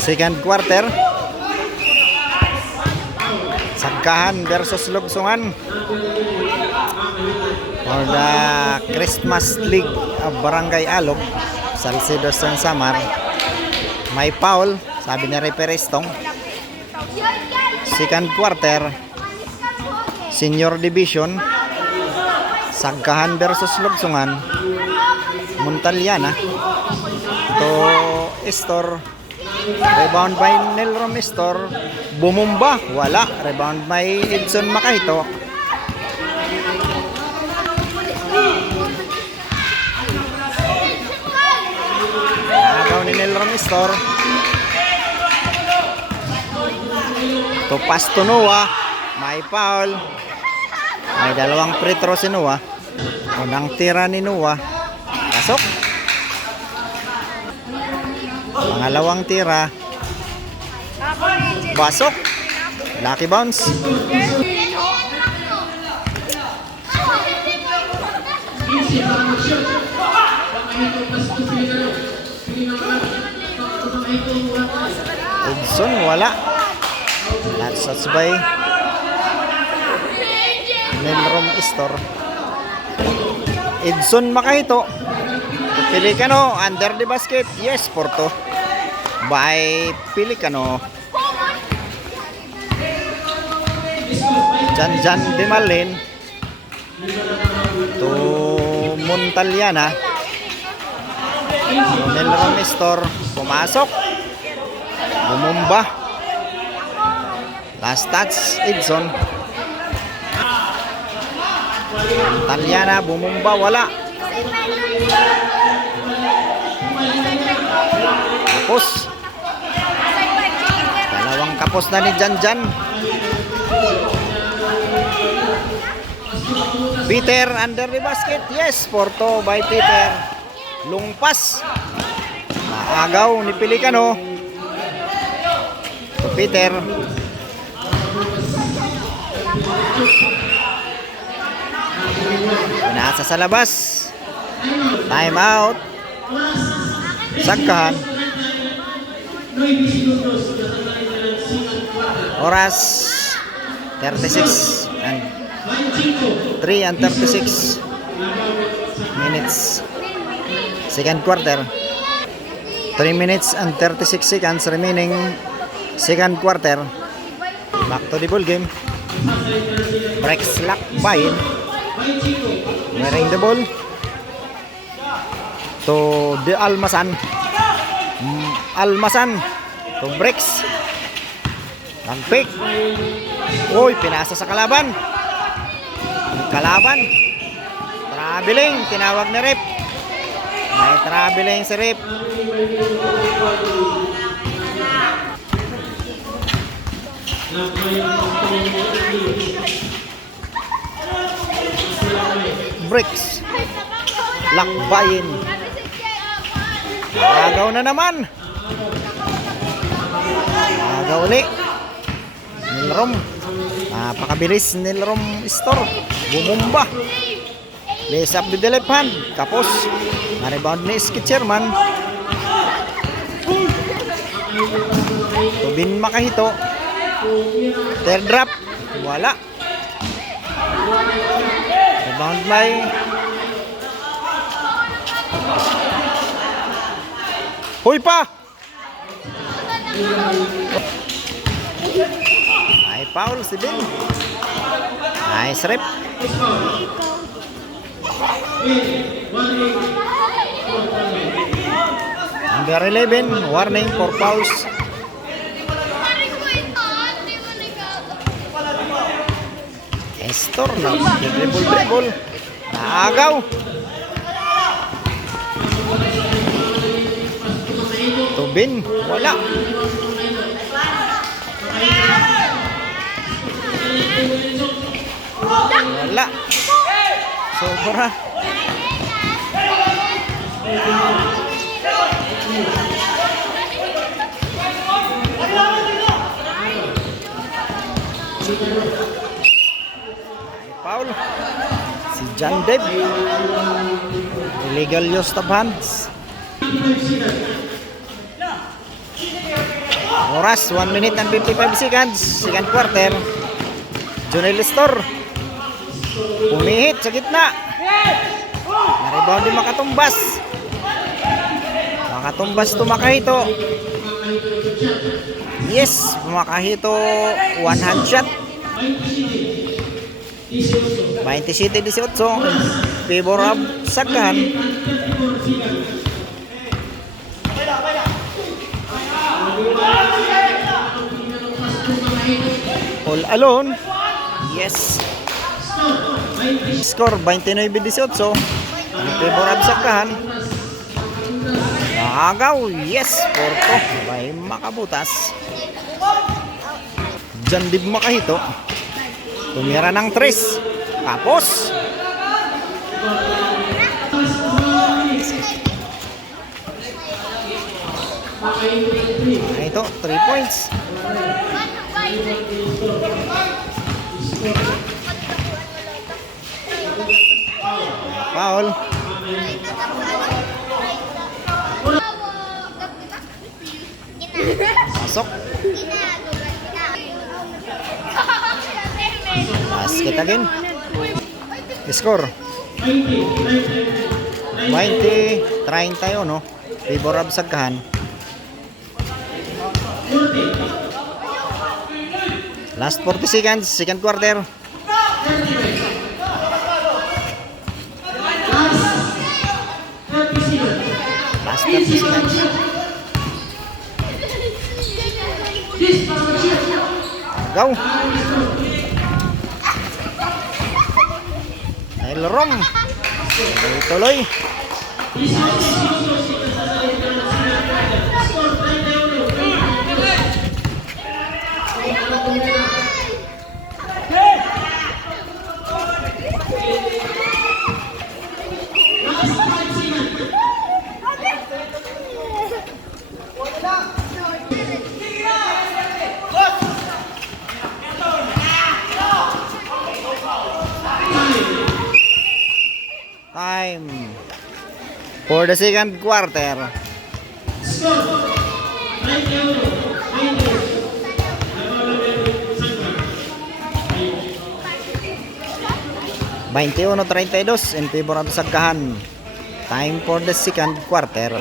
Second quarter. Sagkahan versus Lugsungan for the Christmas League of Barangay Alog, Salcedo San Samar. May foul, sabi ni Referistong. Second quarter, Senior Division, Sagkahan versus Lugsungan. Montaliana to Estor. Rebound by Nelrom Estor. Bumumba, wala. Rebound by Edson Makahito. Nagaw ni Nelrom Estor. To pass to Noah. May foul. May dalawang free throw si Noah. Unang tira ni Noah. Pasok. Pangalawang tira. Pasok. Lucky bounce. Edson wala. Last shots by Nelrom Estor. Edson Makahito. Pelicano under the basket. Yes, Porto by Pelicano. Jan Demalin to Montaliana. Nelrom Estor pumasok. Bumumba. Last touch Edson. Montaliana bumumba, wala. Kapos. Dalawang kapos na ni Jan. Peter under the basket. Yes, Porto by Peter. Lungpas. Naagaw ni Pelicano. To Peter. Pinasa sa labas. Time out. Sagkahan. Oras 36 and 3 and 36 minutes. Second quarter. 3 minutes and 36 seconds remaining. Second quarter. Back to the ball game. Breaks lock by wearing the ball to the Almasan. To breaks. Nag-pick. Uy, pinasa sa kalaban. Traveling, tinawag ni Rip. May traveling si Rip. Breaks. Lakbayin. Agaw na naman. Agaw ulit. Nelrom. Napakabilis Nelrom Estor. Bumumba. Lace up with the left hand. Kapos. Na-rebound ni Skitcherman. Tubin Makahito. Third drop. Wala. Rebound by Huy pa. Ay foul si Ben. Nice rep. Number 11, warning for fouls. Estor na dribble. Naagaw. Tubin, wala. Wala. Sobra. Foul. Si John Deb. Illegal use of hands. Oras, 1 minute and 55 seconds. Second quarter. Jonel Listor. Pumihit sa gitna. Na-rebound din Makatumbas. Makatumbas to Makahito. Yes, Makahito. One hand shot. 27-18. Favor of Sagkahan. All alone. Yes. Score 29-18. Favor of Sagkahan. Agaw. Yes. Porto by Makabutas. Jandib Makahito. Tumira ng 3. Tapos ito 3 points. Foul. Pasok. Basket again. Score 20-31. Favor of Sagkahan. Last 40 seconds, second quarter. Last 30 seconds. Go. Elrom. Tuloy. Time for the second quarter. 21-32 in favor of Sagkahan. Time for the second quarter.